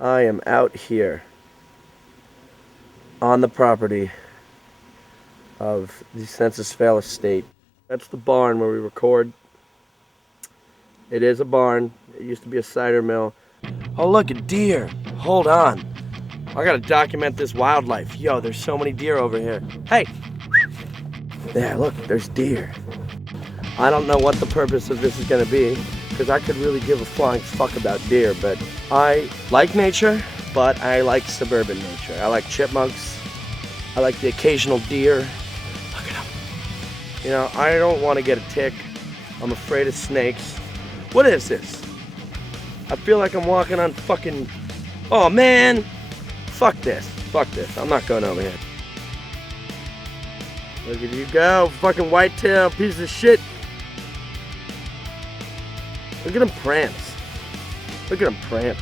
I am out here on the property of the Census Fail Estate. That's the barn where we record. It is a barn. It used to be a cider mill. Oh, look, a deer. Hold on. I gotta document this wildlife. Yo, there's so many deer over here. Hey! There, look, there's deer. I don't know what the purpose of this is gonna be, because I could really give a flying fuck about deer, but I like nature, but I like suburban nature. I like chipmunks. I like the occasional deer. Look at them. You know, I don't want to get a tick. I'm afraid of snakes. What is this? I feel like I'm walking on fucking... Oh, man! Fuck this. Fuck this. I'm not going over here. Look at you go, fucking whitetail piece of shit. Look at him prance. Look at him prance.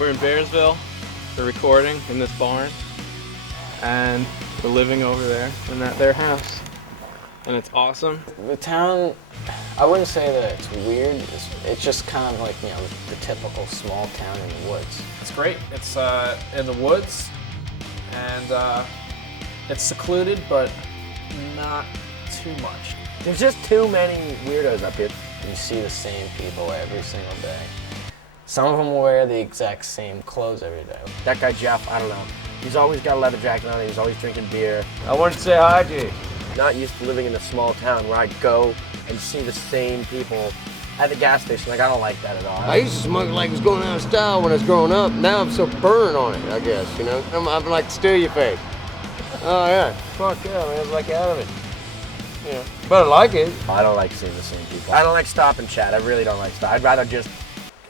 We're in Bearsville. We're recording in this barn, and we're living over there in their house, and it's awesome. The town, I wouldn't say that it's weird. It's just kind of like, you know, the typical small town in the woods. It's great. It's in the woods, and it's secluded, but not too much. There's just too many weirdos up here. You see the same people every single day. Some of them wear the exact same clothes every day. That guy Jeff, I don't know. He's always got a leather jacket on. He's always drinking beer. I wanted to say hi to you. Not used to living in a small town where I go and see the same people at the gas station. Like, I don't like that at all. I used to smoke like it was going out of style when I was growing up. Now I'm so burned on it, I guess, you know? I'm like, steal your face. Oh, yeah. Fuck yeah, man. It's like out of it. Yeah. But I like it. I don't like seeing the same people. I don't like stop and chat. I really don't like stop. I'd rather just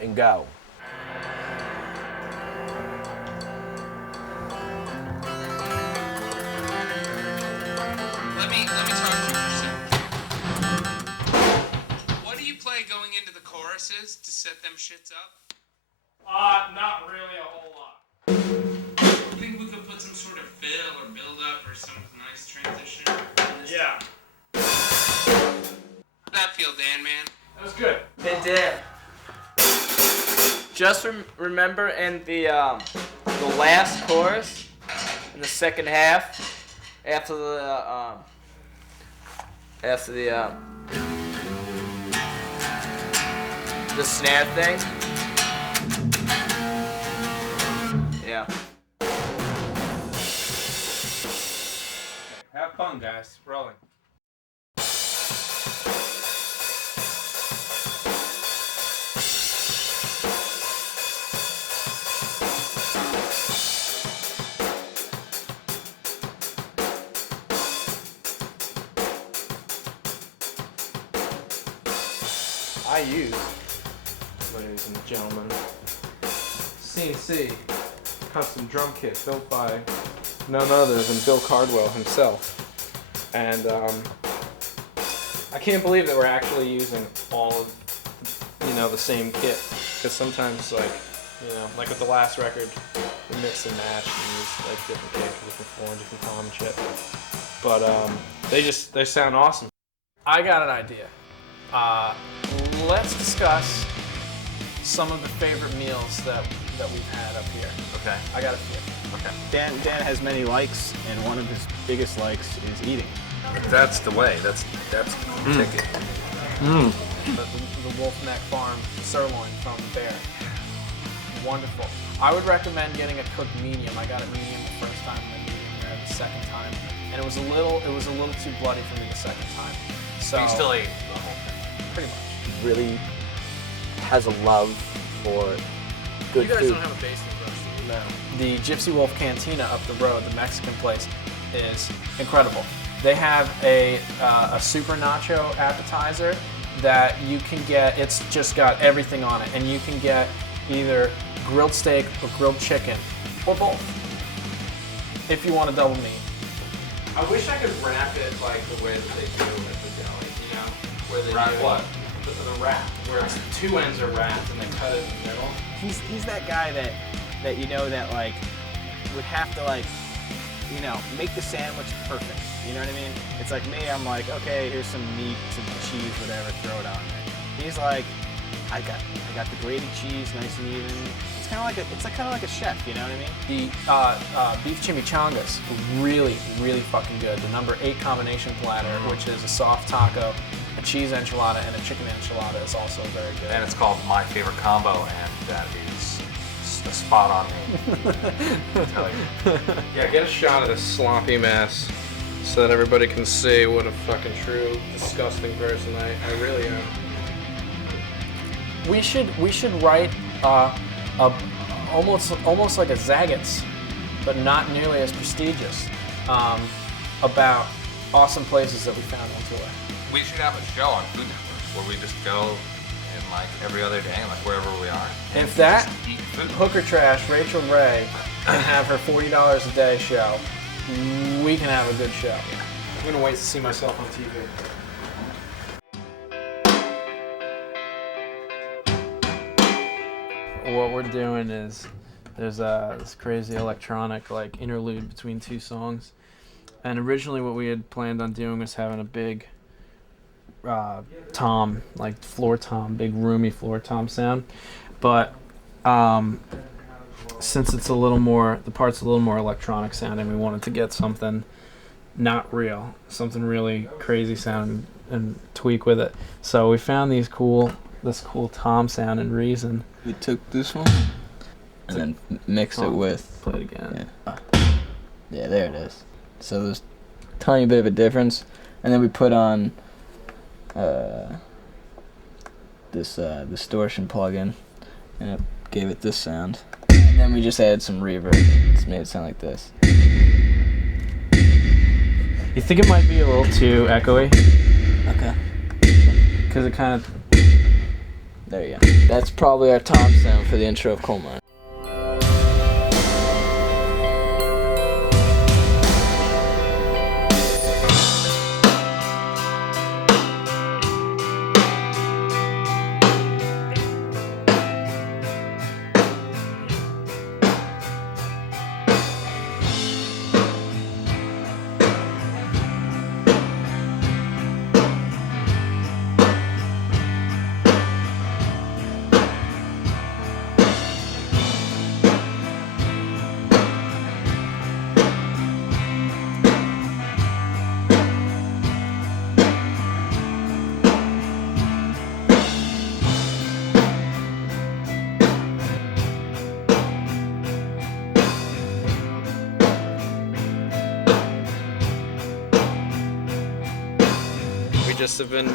and go. Let me talk to you for a second. What do you play going into the choruses to set them shits up? Not really a whole lot. Think we could put some sort of fill or build up or some nice transition? Yeah, How'd that feel, Dan, man? that was good. Hey Dan, just remember in the last chorus, in the second half, after the snare thing. Yeah. Have fun, guys. Rolling. I use, ladies and gentlemen, CNC custom drum kit built by none other than Bill Cardwell himself. And I can't believe that we're actually using all of, the same kit. Because sometimes, like with the last record, we mixed and matched and used like different kit, different form, different tom and shit. But they sound awesome. I got an idea. Let's discuss some of the favorite meals that we've had up here. Okay. I got a few. Okay. Dan has many likes, and one of his biggest likes is eating. That's the way. That's the ticket. The Wolf Neck Farm sirloin from Bear. Wonderful. I would recommend getting a cooked medium. I got a medium the first time and a medium rare the second time, and it was a little too bloody for me the second time. So You still ate the whole thing. pretty much. Really has a love for good You guys food. don't have a basement roast, do you? No. The Gypsy Wolf Cantina up the road, the Mexican place, is incredible. They have a super nacho appetizer that you can get. It's just got everything on it, and you can get either grilled steak or grilled chicken, or both, if you want a double meat. I wish I could wrap it like the way that they do with the deli, where they Wrap do what? The wrap, where it's two ends are wrapped and they cut it in the middle. He's that guy that that like would have to make the sandwich perfect. You know what I mean? It's like me, I'm like, okay, here's some meat, some cheese, whatever, throw it on there. He's like, I got the grated cheese, nice and even. It's kind of like a chef, you know what I mean? The beef chimichangas, really, really fucking good. The number 8 combination platter, which is a soft taco, a cheese enchilada, and a chicken enchilada, is also very good. And it's called My Favorite Combo, and that is a spot on me. I tell you. Yeah, get a shot of this sloppy mess so that everybody can see what a fucking true disgusting person I really am. We should write almost like a Zagat's, but not nearly as prestigious, about awesome places that we found on tour. We should have a show on Food Network where we just go and like every other day, like wherever we are. If that just eat food. hooker trash, Rachel Gray, can have her $40 a day show, we can have a good show. I'm gonna wait to see myself on TV. What we're doing is there's this crazy electronic like interlude between 2 songs, and originally what we had planned on doing was having a big tom, like floor tom, big roomy floor tom sound, but since it's the part's a little more electronic sounding, we wanted to get something not real, something really crazy sounding and tweak with it. So we found this cool tom sound in Reason. We took this one and then mixed it with. Play it again. Yeah, there it is. So there's a tiny bit of a difference, and then we put on this distortion plugin, and it gave it this sound. And then we just added some reverb. It's made it sound like this. You think it might be a little too echoey? Okay. Because it kind of. There you go. That's probably our tom sound for the intro of Coal Mine. Just have been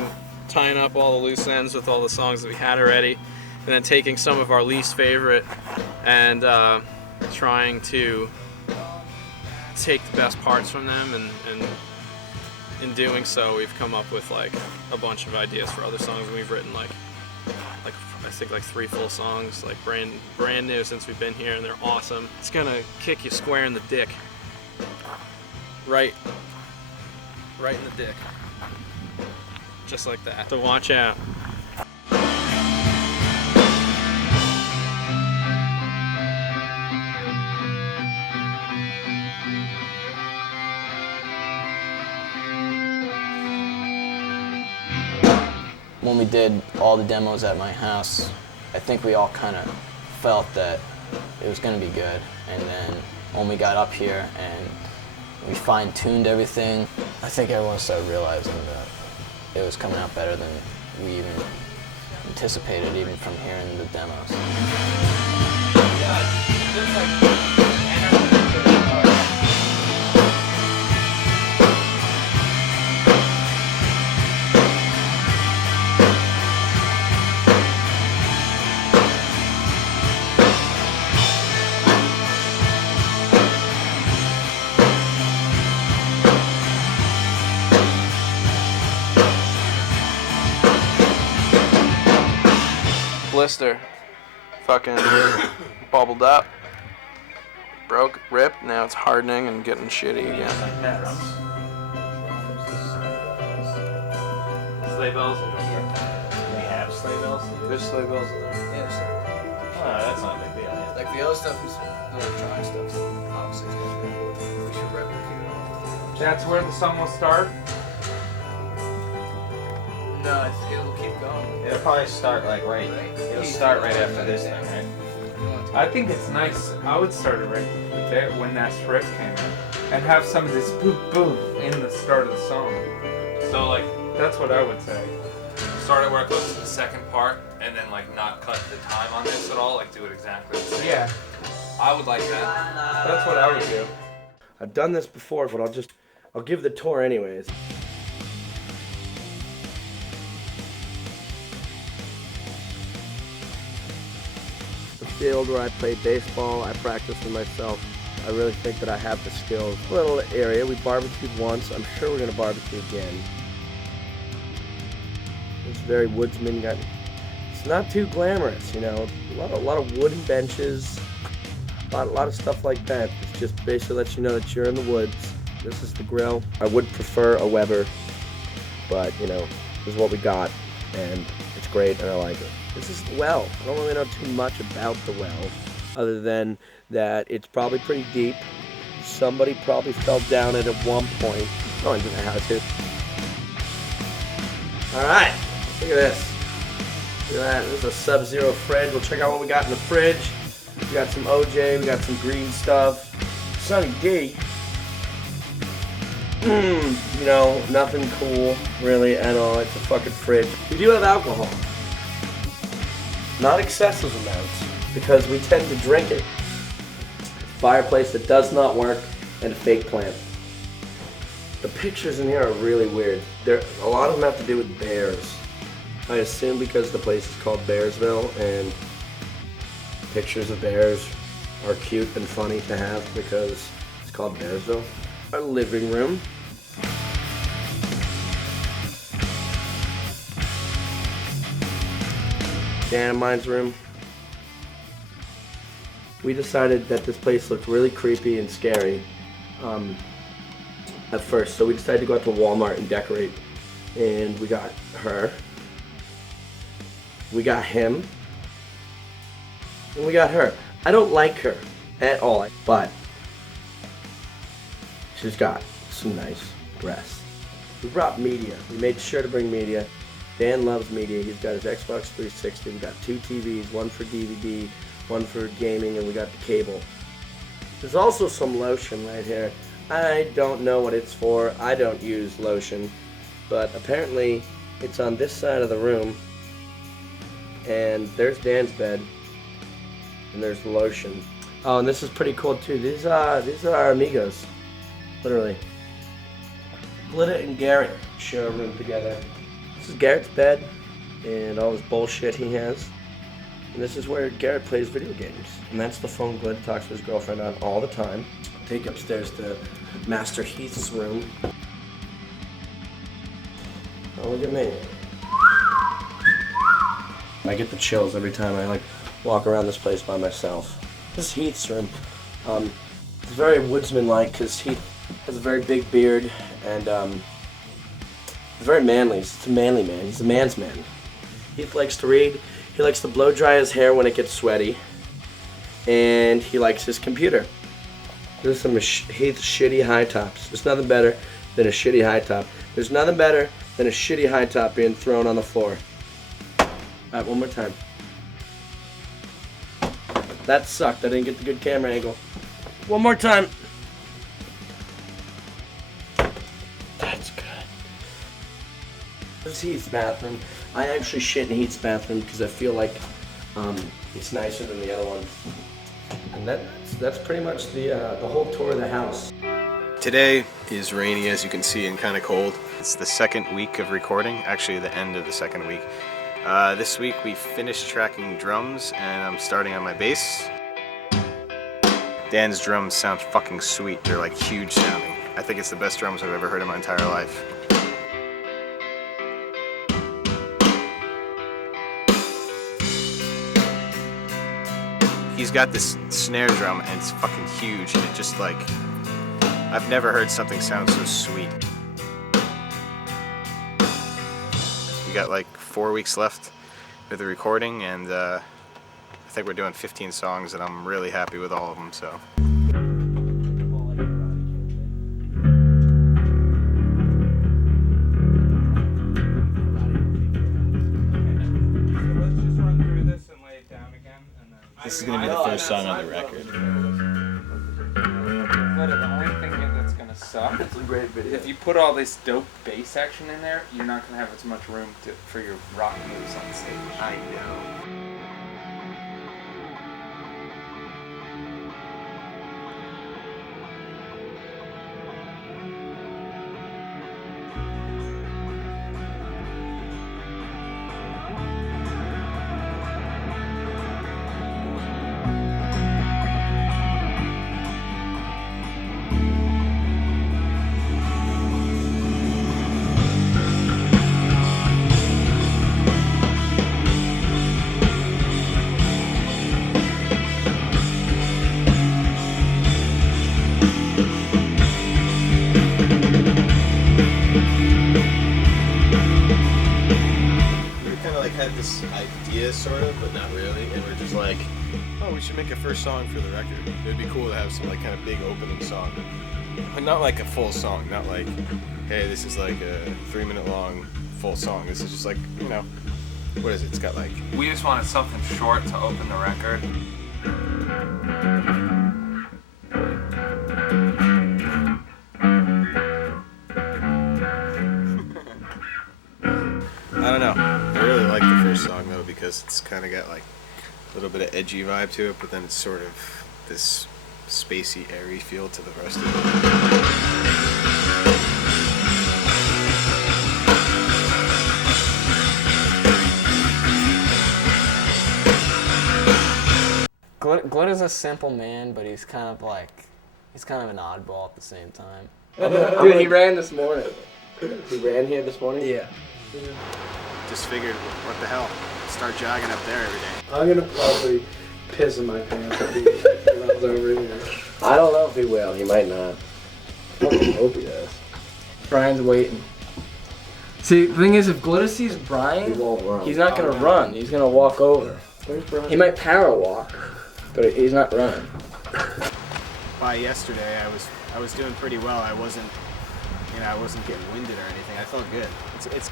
tying up all the loose ends with all the songs that we had already, and then taking some of our least favorite and trying to take the best parts from them, and in doing so we've come up with like a bunch of ideas for other songs, and we've written like I think like 3 full songs, like brand new since we've been here, and they're awesome. It's gonna kick you square in the dick. Right in the dick. Just like that. So watch out. When we did all the demos at my house, I think we all kind of felt that it was going to be good. And then when we got up here and we fine-tuned everything, I think everyone started realizing that it was coming out better than we even anticipated, even from hearing the demos. Blister, fucking bubbled up, broke, ripped. Now it's hardening and getting shitty again. Sleigh bells in here. We have sleigh bells. There's sleigh bells in there. Yeah, oh, that's not a big deal. Yeah. Like the other stuff is the electronic stuff. Obviously, it's gonna be. We should replicate it all. That's where the song will start. No, it'll keep going. It'll probably start like right. It'll start right after this thing, right? I think it's nice. I would start it right there when that riff came in, and have some of this boom boom in the start of the song. So like, That's what I would say. start it where it goes to the second part, and then like not cut the time on this at all. Like do it exactly the same. Yeah, I would like that. that's what I would do. I've done this before, but I'll give the tour anyways. The field where I played baseball, I practiced with myself. I really think that I have the skills. Little area, we barbecued once. I'm sure we're gonna barbecue again. It's very woodsman. It's not too glamorous, you know. A lot of wooden benches, a lot of stuff like that. It's just basically lets you know that you're in the woods. This is the grill. I would prefer a Weber, but you know, this is what we got, and it's great, and I like it. This is the well. I don't really know too much about the well, other than that it's probably pretty deep. Somebody probably fell down it at one point. Oh, into the house here. All right, look at this. Look at that. This is a Sub-Zero fridge. We'll check out what we got in the fridge. We got some OJ. We got some green stuff. Sunny D. You know, nothing cool really at all. It's a fucking fridge. We do have alcohol. Not excessive amounts, because we tend to drink it. Fireplace that does not work, and a fake plant. The pictures in here are really weird. A lot of them have to do with bears. I assume because the place is called Bearsville, and pictures of bears are cute and funny to have because it's called Bearsville. Our living room. Dan and mine's room. We decided that this place looked really creepy and scary at first, so we decided to go out to Walmart and decorate. And we got her, we got him, and we got her. I don't like her at all, but she's got some nice breasts. We brought media. We made sure to bring media. Dan loves media. He's got his Xbox 360. We got 2 TVs, one for DVD, one for gaming, and we got the cable. There's also some lotion right here. I don't know what it's for. I don't use lotion, but apparently it's on this side of the room. And there's Dan's bed, and there's the lotion. Oh, and this is pretty cool too. These are our amigos, literally. Glitta and Garrett share a room together. This is Garrett's bed and all this bullshit he has. And this is where Garrett plays video games. And that's the phone Glitta talks to his girlfriend on all the time. Take upstairs to Master Heath's room. Oh, look at me. I get the chills every time I walk around this place by myself. This is Heath's room. It's very woodsman-like because Heath has a very big beard and he's very manly. He's a manly man. He's a man's man. Heath likes to read. He likes to blow dry his hair when it gets sweaty. And he likes his computer. There's some Heath's shitty high tops. There's nothing better than a shitty high top. There's nothing better than a shitty high top being thrown on the floor. Alright, one more time. That sucked. I didn't get the good camera angle. One more time. That's good. This is Heath's bathroom. I actually shit in Heath's bathroom because I feel like it's nicer than the other one. And that's pretty much the whole tour of the house. Today is rainy, as you can see, and kind of cold. It's the second week of recording, actually the end of the second week. This week we finished tracking drums, and I'm starting on my bass. Dan's drums sound fucking sweet. They're like huge sounding. I think it's the best drums I've ever heard in my entire life. He's got this snare drum and it's fucking huge, and it just like, I've never heard something sound so sweet. We got like 4 weeks left with the recording, and I think we're doing 15 songs, and I'm really happy with all of them, so. This is gonna be the first song on the record. But the only thing that's gonna suck It's a great video. if you put all this dope bass action in there, you're not gonna have as much room for your rock moves on stage. I know. Had this idea sort of, but not really, and we're just like, oh, we should make a first song for the record. It'd be cool to have some like kind of big opening song, but not like a full song, not like, hey, this is like a 3-minute long full song. This is just like, you know, what is it? It's got like, We just wanted something short to open the record. I don't know. I really like the first song though because it's kind of got like a little bit of edgy vibe to it, but then it's sort of this spacey, airy feel to the rest of it. Glitter's a simple man, but he's kind of an oddball at the same time. Dude, he ran this morning. He ran here this morning? Yeah. Just figured, what the hell? Start jogging up there every day. I'm gonna probably piss in my pants if he runs over here. I don't know if he will. He might not. I hope he does. Brian's waiting. See, the thing is, if Glitter sees He Brian, won't run. he's not gonna run. He's gonna walk over. Where's Brian? He might power walk, but he's not running. By yesterday, I was doing pretty well. I wasn't getting winded or anything. I felt good.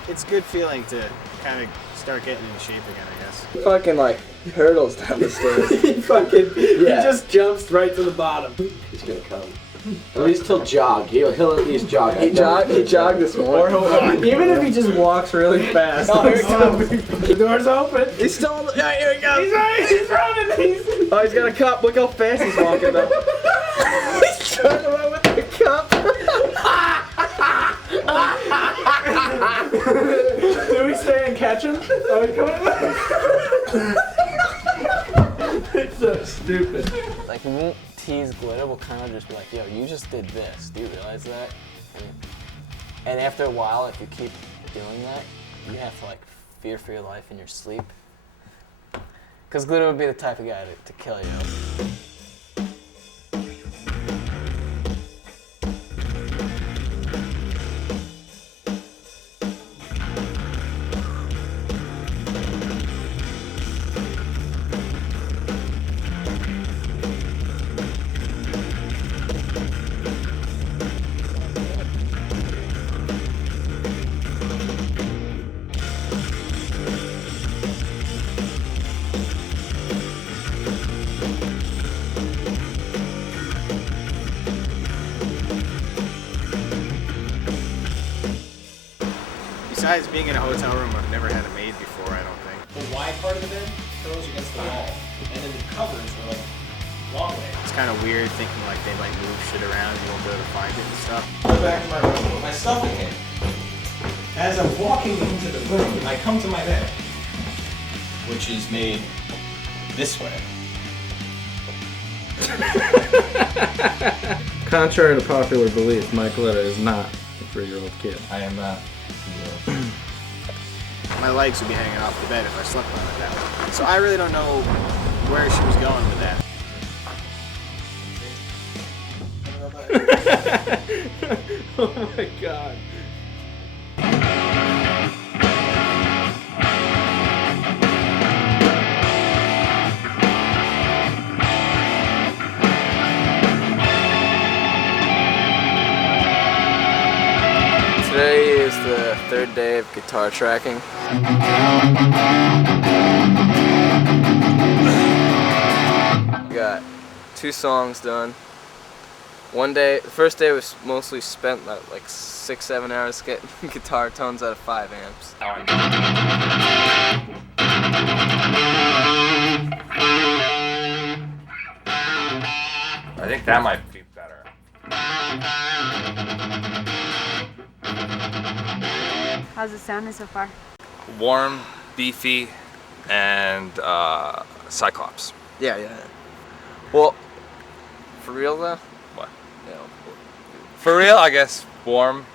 It's good feeling to kind of start getting in shape again, I guess. He fucking hurdles down the stairs. He just jumps right to the bottom. He's gonna come. At least he'll jog. He'll at least jog. He jogged this morning. Even if he just walks really fast. Oh, here he comes. The door's open. He's still. Yeah, here he goes. He's running. Oh, he's got a cup. Look how fast he's walking though. He's trying to run with the cup. Do we stay and catch him? Are we coming? It's so stupid. Like, we won't tease Glitter, we'll kind of just be like, yo, you just did this. Do you realize that? And after a while, if you keep doing that, you have to fear for your life in your sleep. Because Glitter would be the type of guy to kill you. Besides being in a hotel room, I've never had a maid before, I don't think. The wide part of the bed curls against the wall, and then the covers are long way. It's kind of weird thinking they might move shit around and you won't be able to find it and stuff. Go back to my room, put my stuff in it. As I'm walking into the room, I come to my bed, which is made this way. Contrary to popular belief, Mike Glitter is not a 3-year-old kid. I am not. My legs would be hanging off the bed if I slept on it that way. So I really don't know where she was going with that. Oh my god. Today is the 3rd day of guitar tracking. 2 songs done. One day, the first day was mostly spent like 6-7 hours getting guitar tones out of 5 amps. I think that might be better. How's it sounding so far? Warm, beefy, and Cyclops. Yeah. Well, for real though? What? Yeah. For real, I guess warm.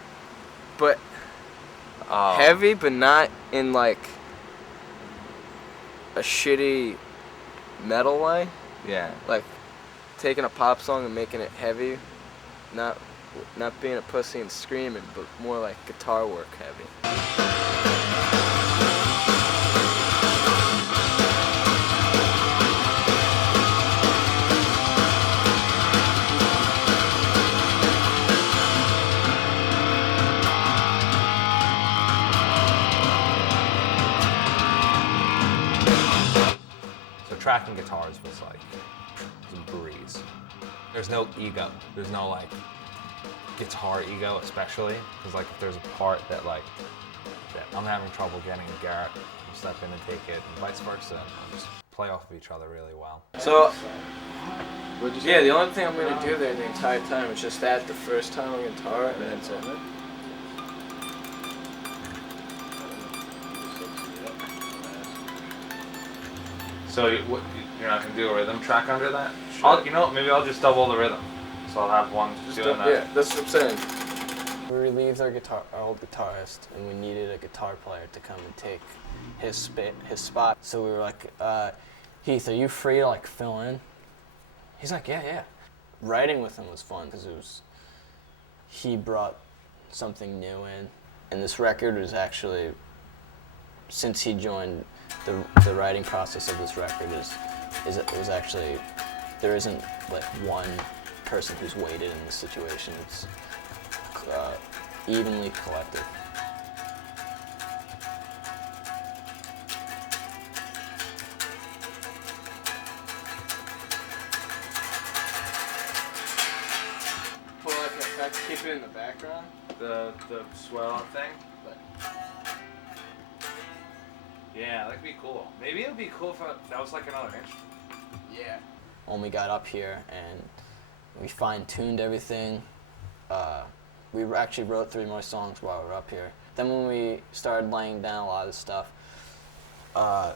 But heavy, but not in like a shitty metal way. Yeah. Like taking a pop song and making it heavy, not being a pussy and screaming, but more like guitar work heavy. So tracking guitars was like a breeze. There's no ego. There's no like guitar ego, especially because like if there's a part that I'm having trouble getting, Garrett will step in and take it, and vice versa. We'll just play off of each other really well. So, yeah, the only thing I'm gonna do there the entire time is just add the first time on guitar, and that's it. So you're not gonna do a rhythm track under that? Sure. Maybe I'll just double the rhythm. So I'll have one doing that. Yeah, that's what I'm saying. We relieved our old guitarist, and we needed a guitar player to come and take his spot. So we were like, Heath, are you free to like fill in? He's like, yeah. Writing with him was fun because he brought something new in, and this record was actually, since he joined, the writing process of this record was actually, there isn't like one person who's weighted in this situation. It's evenly collective. Well, if I keep it in the background, The swell thing? Yeah, that'd be cool. Maybe it'd be cool if that was like another instrument. yeah. When we got up here and we fine-tuned everything, we actually wrote 3 more songs while we were up here. Then when we started laying down a lot of this stuff, I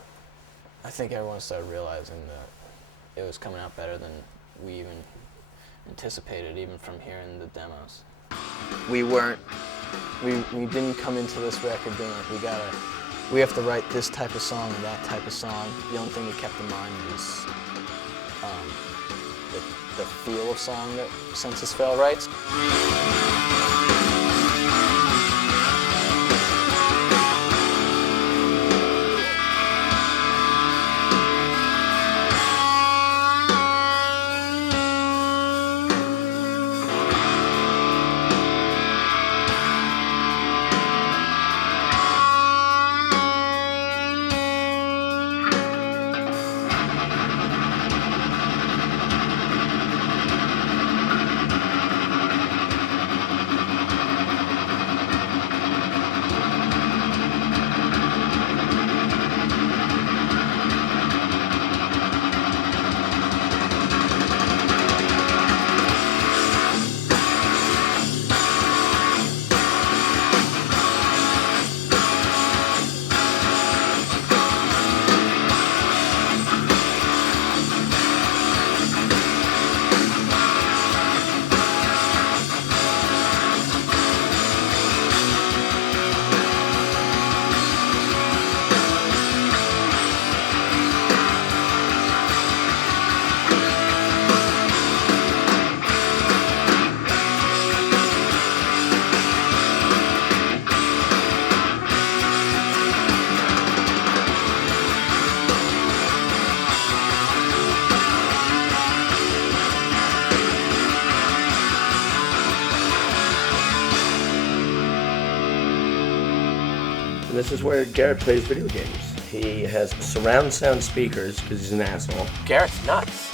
think everyone started realizing that it was coming out better than we even anticipated, even from hearing the demos. We didn't come into this record being like, we have to write this type of song and that type of song. The only thing we kept in mind was the feel of song that Census Fail writes. This is where Garrett plays video games. He has surround sound speakers because he's an asshole. Garrett's nuts.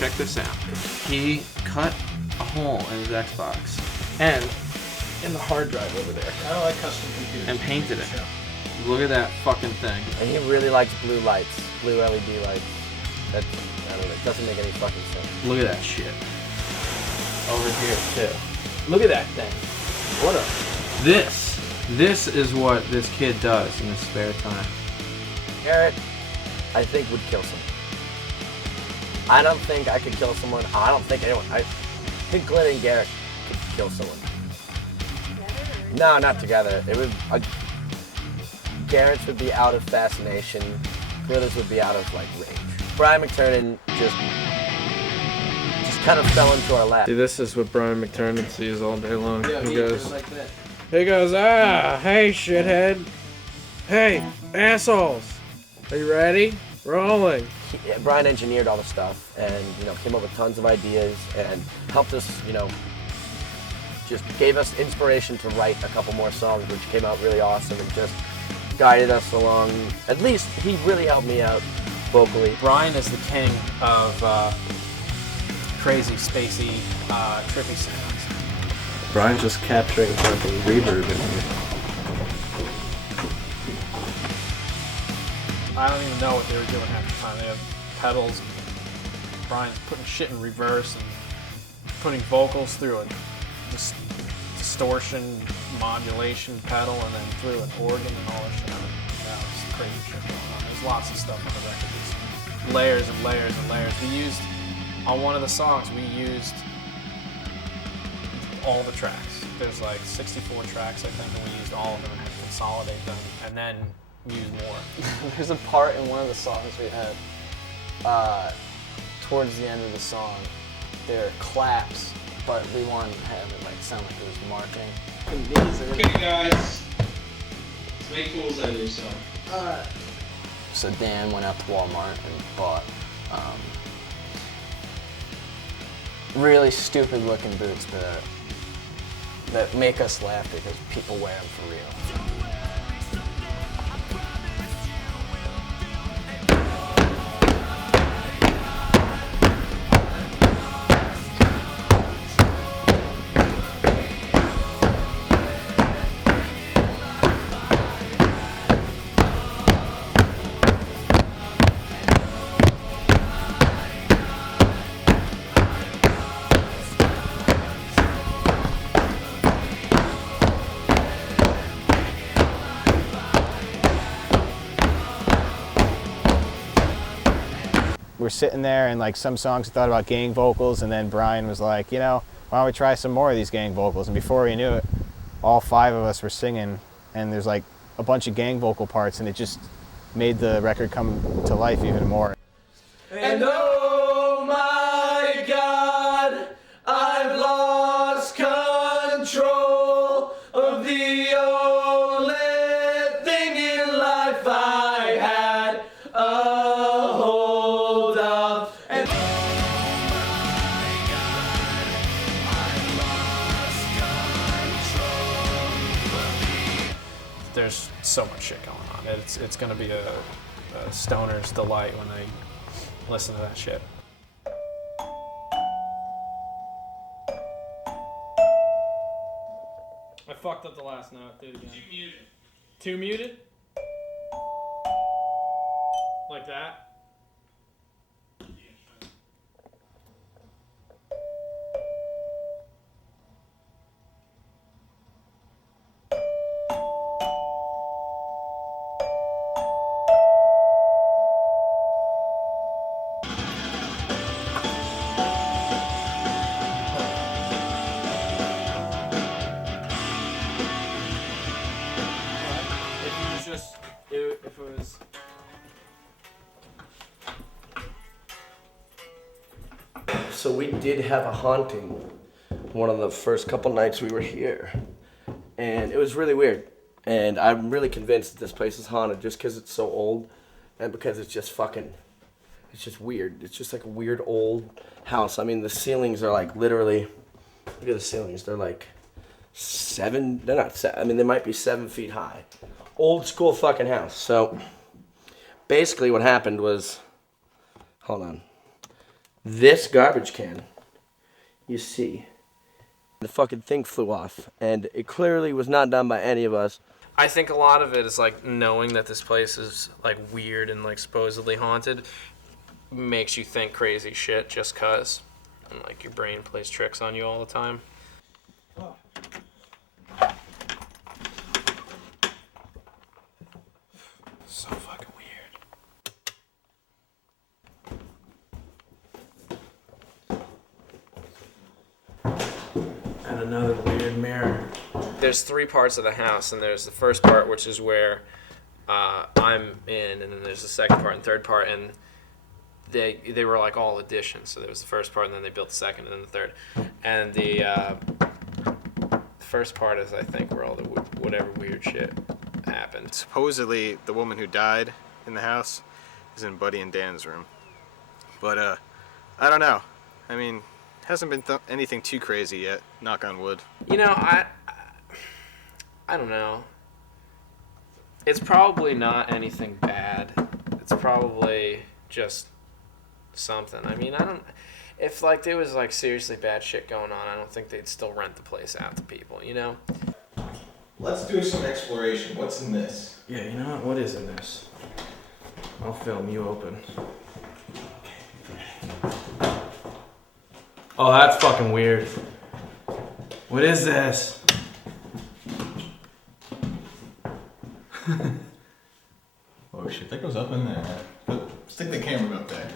check this out. He cut a hole in his Xbox and in the hard drive over there I don't like custom computers. and painted it. Look at that fucking thing. And he really likes blue lights, blue LED lights. That's, I don't know, it doesn't make any fucking sense. Look at that shit. Over here too. Look at that thing. What a... This is what this kid does in his spare time. Garrett, I think would kill someone. I don't think I could kill someone. I don't think anyone. I think Glenn and Garrett could kill someone. No, not together. It would. Garrett's would be out of fascination. Glitter's would be out of like range. Brian McTernan just kind of fell into our lap. See, this is what Brian McTernan sees all day long. Yeah, he he goes, like that. hey shithead, hey assholes, are you ready? Rolling. Brian engineered all the stuff and, you know, came up with tons of ideas and helped us, you know, just gave us inspiration to write a couple more songs, which came out really awesome and just guided us along. At least he really helped me out vocally. Brian is the king of crazy, spacey, trippy sounds. Brian's just capturing fucking reverb in here. I don't even know what they were doing half the time. They have pedals. Brian's putting shit in reverse and putting vocals through a distortion modulation pedal and then through an organ and all that shit. Yeah, it's crazy shit going on. There's lots of stuff on the record. There's layers and layers and layers. We used, on one of the songs, we used all the tracks. There's like 64 tracks, I think, and we used all of them and had to consolidate them and then use more. There's a part in one of the songs we had, towards the end of the song, there are claps, but we wanted to have it like sound like it was marching. Okay, guys. Let's make fools out of yourself. So Dan went out to Walmart and bought really stupid looking boots that make us laugh because people wear them for real. We're sitting there and like some songs we thought about gang vocals, and then Brian was like, you know, why don't we try some more of these gang vocals? And before we knew it, all 5 of us were singing, and there's like a bunch of gang vocal parts, and it just made the record come to life even more. And oh my God, I've lost control of the only thing in life I had a hold of. And There's so much shit going on. It's gonna be a stoner's delight when they listen to that shit. I fucked up the last note. Do it again. Too muted? Like that? If it was so we did have a haunting one of the first couple nights we were here, and it was really weird. And I'm really convinced that this place is haunted just because it's so old, and because it's just fucking, it's just weird. It's just like a weird old house. I mean, the ceilings are like literally, look at the ceilings. They're like they're not 7, I mean, they might be 7 feet high. Old school fucking house. So basically what happened was, hold on. this garbage can, you see, the fucking thing flew off, and it clearly was not done by any of us. I think a lot of it is like knowing that this place is like weird and like supposedly haunted makes you think crazy shit just cause, and like your brain plays tricks on you all the time. So fucking weird. And another weird mirror. There's 3 parts of the house, and there's the first part, which is where I'm in, and then there's the second part and third part, and they were like all additions. So there was the first part, and then they built the second, and then the third. And the first part is, I think, where all the whatever weird shit happened. Supposedly, the woman who died in the house is in Buddy and Dan's room. But, I don't know. I mean, hasn't been anything too crazy yet, knock on wood. You know, I don't know. It's probably not anything bad. It's probably just something. I mean, if like there was like seriously bad shit going on, I don't think they'd still rent the place out to people, you know? Let's do some exploration. What's in this? Yeah, you know what is in this? I'll film you open. Oh, that's fucking weird. What is this? Oh shit, that goes up in there. Stick the camera up there.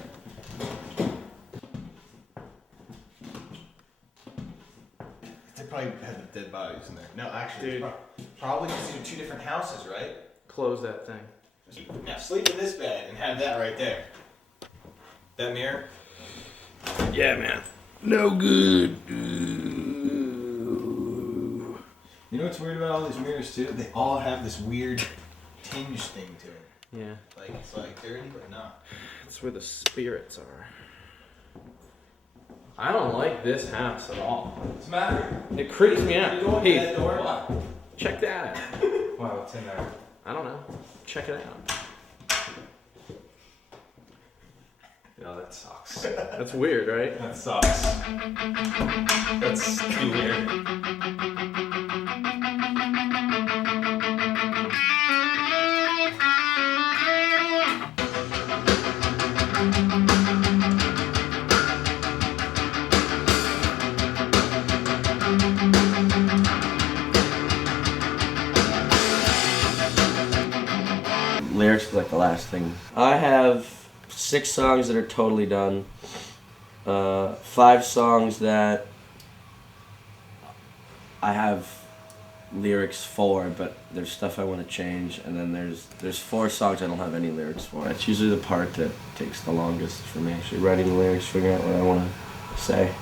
They probably had the dead bodies in there. No, actually, Dude. probably because these are 2 different houses, right? Close that thing. Now sleep in this bed and have that right there. That mirror? Yeah, man. No good. You know what's weird about all these mirrors too? They all have this weird tinge thing to it. Yeah, Like it's like dirty but not. that's where the spirits are. I don't like this house at all. What's the matter? It creeps me out. You go in Hey, that door? What? check that out. Wow, what's in there? I don't know. Check it out. No, that sucks. That's weird, right? That sucks. That's too weird. Lyrics is like the last thing. I have 6 songs that are totally done. 5 songs that I have lyrics for, but there's stuff I want to change, and then there's 4 songs I don't have any lyrics for. That's usually the part that takes the longest for me, actually writing the lyrics, figuring out what I want to say.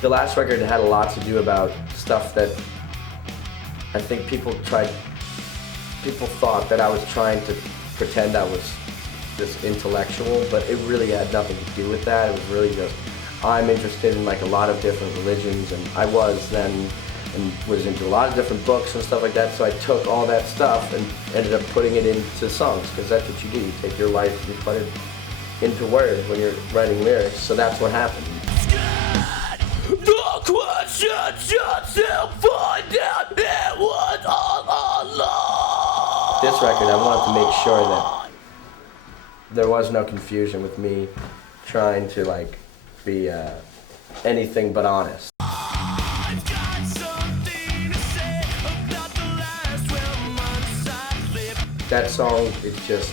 The last record had a lot to do about stuff that I think people thought that I was trying to pretend I was this intellectual, but it really had nothing to do with that. It was really just, I'm interested in like a lot of different religions, and I was then, and was into a lot of different books and stuff like that, so I took all that stuff and ended up putting it into songs, because that's what you do. You take your life and you put it into words when you're writing lyrics, so that's what happened. The questions yourself, find out it was all along. This record, I wanted to make sure that there was no confusion with me trying to like be anything but honest. That song is just,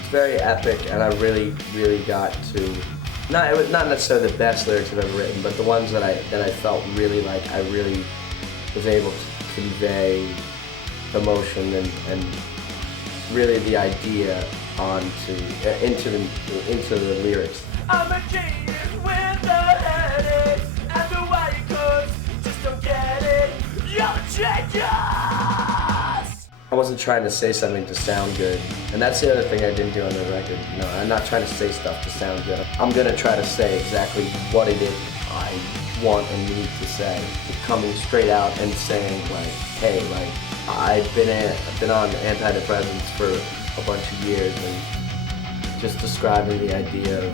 it's very epic, and I really, really got to. It was not necessarily the best lyrics I've ever written, but the ones that I felt really like I really was able to convey emotion and really the idea into the lyrics. I'm a genius with a headache, and the way you could just don't get it. You're a genius. I wasn't trying to say something to sound good, and that's the other thing I didn't do on the record. You know, I'm not trying to say stuff to sound good. I'm gonna try to say exactly what it is I want and need to say. Coming straight out and saying like, hey, like I've been on antidepressants for a bunch of years, and just describing the idea of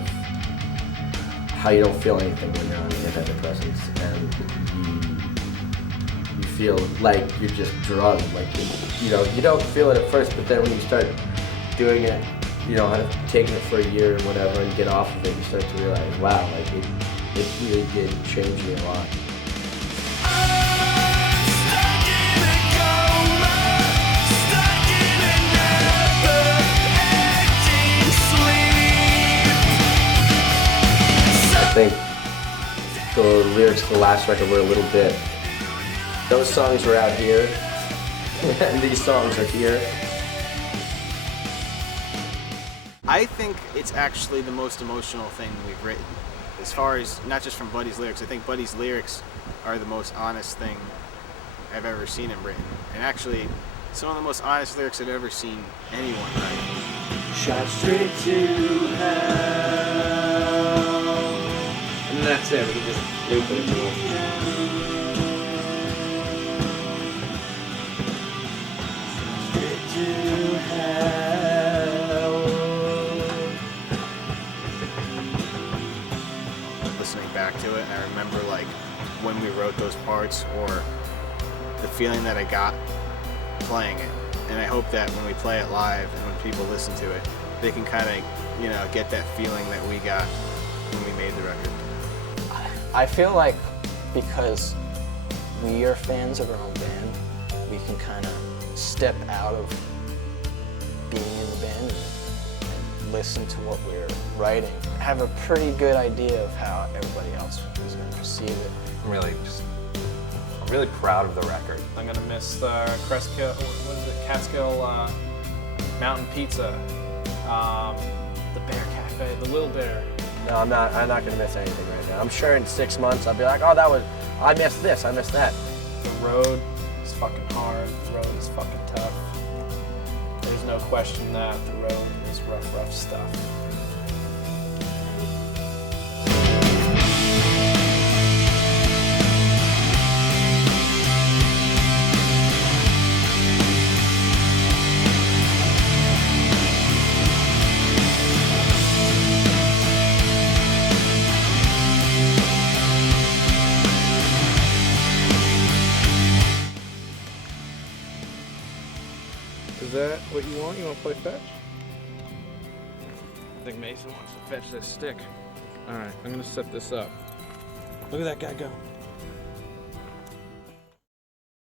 how you don't feel anything when you're on antidepressants, and you feel like you're just drugged. Like, you know, you don't feel it at first, but then when you start doing it, you know, taking it for a year or whatever, and get off of it, you start to realize, wow, like it really did change me a lot. I think the lyrics to the last record were a little bit, those songs were out here, and these songs are here. I think it's actually the most emotional thing we've written. As far as, not just from Buddy's lyrics, I think Buddy's lyrics are the most honest thing I've ever seen him written. And actually, some of the most honest lyrics I've ever seen anyone write. Shot straight to hell. And that's it, we can just loop it if you want. Straight to hell. Listening back to it, and I remember like when we wrote those parts, or the feeling that I got playing it. And I hope that when we play it live and when people listen to it, they can kind of, you know, get that feeling that we got when we made the record. I feel like because we are fans of our own band, we can kind of step out of being in the band and listen to what we're writing. Have a pretty good idea of how everybody else is going to perceive it. I'm really proud of the record. I'm gonna miss the Catskill, what is it, Catskill Mountain Pizza, the Bear Cafe, the Little Bear. No, I'm not gonna miss anything right now. I'm sure in 6 months I'll be like, oh, I missed this, I missed that. The road is fucking hard, the road is fucking tough. There's no question that the road is rough stuff. Is that what you want? You want to play fetch? I think Mason wants to fetch this stick. All right, I'm gonna set this up. Look at that guy go.